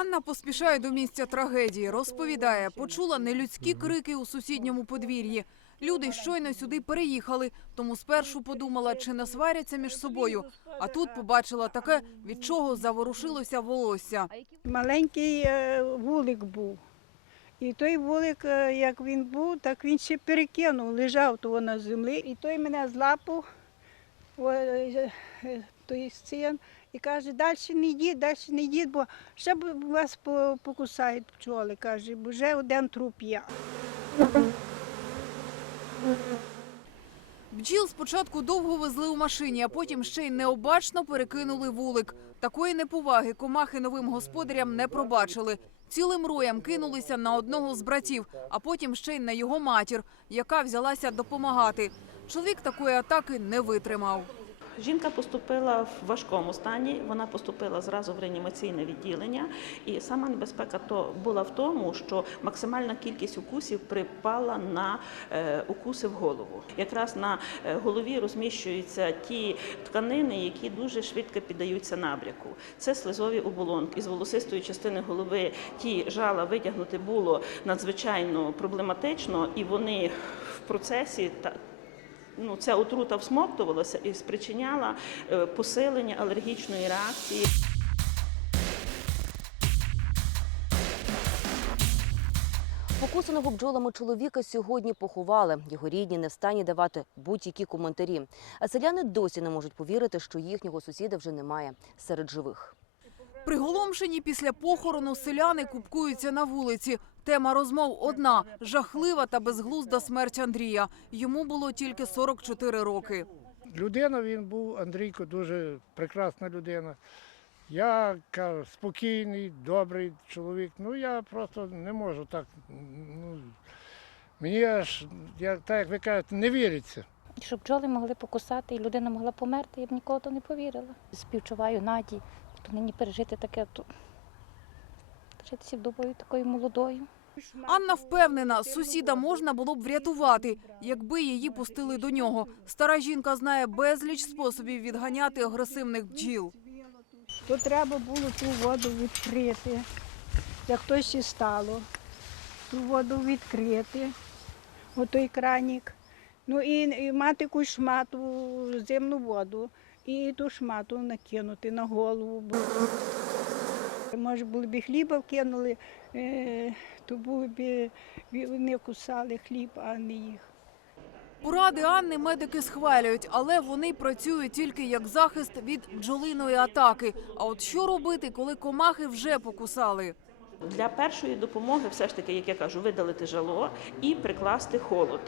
Анна поспішає до місця трагедії. Розповідає, почула нелюдські крики у сусідньому подвір'ї. Люди щойно сюди переїхали, тому спершу подумала, чи не сваряться між собою. А тут побачила таке, від чого заворушилося волосся. Маленький е, вулик був. І той вулик, е, як він був, так він ще перекинув, лежав того на землі. І той мене злапав, той син, і каже, далі не йдіть, далі не йдіть, бо ще вас покусають пчоли. Каже, бо вже один труп є. Бджіл спочатку довго везли у машині, а потім ще й необачно перекинули вулик. Такої неповаги комахи новим господарям не пробачили. Цілим роєм кинулися на одного з братів, а потім ще й на його матір, яка взялася допомагати. Чоловік такої атаки не витримав. Жінка поступила в важкому стані. Вона поступила зразу в реанімаційне відділення. І сама небезпека то була в тому, що максимальна кількість укусів припала на е, укуси в голову. Якраз на е, голові розміщуються ті тканини, які дуже швидко піддаються набряку. Це слизові оболонки. Із волосистої частини голови ті жала витягнути було надзвичайно проблематично, і вони в процесі та ну, ця отрута всмоктувалася і спричиняла е, посилення алергічної реакції. Покусаного бджолами чоловіка сьогодні поховали. Його рідні не в стані давати будь-які коментарі. А селяни досі не можуть повірити, що їхнього сусіда вже немає серед живих. Приголомшені після похорону селяни купкуються на вулиці. Тема розмов одна – жахлива та безглузда смерть Андрія. Йому було тільки 44 роки. Людина він був, Андрійко, дуже прекрасна людина. Я кажу, спокійний, добрий чоловік. Ну я просто не можу так. Ну, мені аж, як, так як ви кажете, не віриться. Щоб бджоли могли покусати і людина могла померти, я б ніколи то не повірила. Співчуваю Наді, то нині пережити таке, то житися вдовою такою молодою. Анна впевнена, сусіда можна було б врятувати, якби її пустили до нього. Стара жінка знає безліч способів відганяти агресивних бджіл. То треба було ту воду відкрити, як то ще стало. Ту воду відкрити, отой кранік. Ну і, і мати якусь шмату земну воду і ту шмату накинути на голову. Може, були б хліба вкинули, е, то були б вони кусали хліб, а не їх. Поради Анни медики схвалюють, але вони працюють тільки як захист від бджолиної атаки. А от що робити, коли комахи вже покусали? Для першої допомоги, все ж таки, як я кажу, видалити жало і прикласти холод.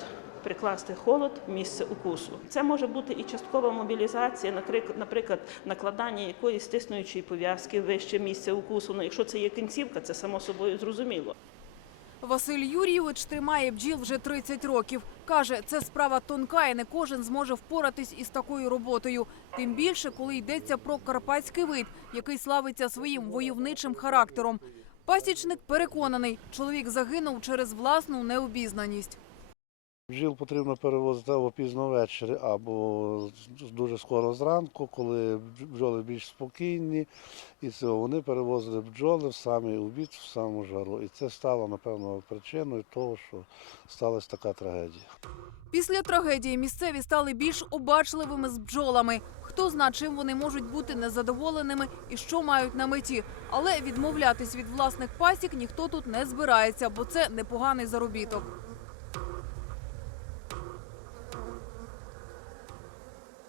Прикласти холод в місце укусу. Це може бути і часткова мобілізація, наприклад, накладання якоїсь стиснуючої пов'язки вище місця укусу. Ну, якщо це є кінцівка, це само собою зрозуміло. Василь Юрійович тримає бджіл вже 30 років. Каже, це справа тонка і не кожен зможе впоратись із такою роботою. Тим більше, коли йдеться про карпатський вид, який славиться своїм войовничим характером. Пасічник переконаний, чоловік загинув через власну необізнаність. Бджіл потрібно перевозити або пізно ввечері, або дуже скоро зранку, коли бджоли більш спокійні. І це вони перевозили бджоли в самий обід, в саму жару. І це стало, напевно, причиною того, що сталася така трагедія. Після трагедії місцеві стали більш обачливими з бджолами. Хто зна, чим вони можуть бути незадоволеними і що мають на меті. Але відмовлятись від власних пасік ніхто тут не збирається, бо це непоганий заробіток.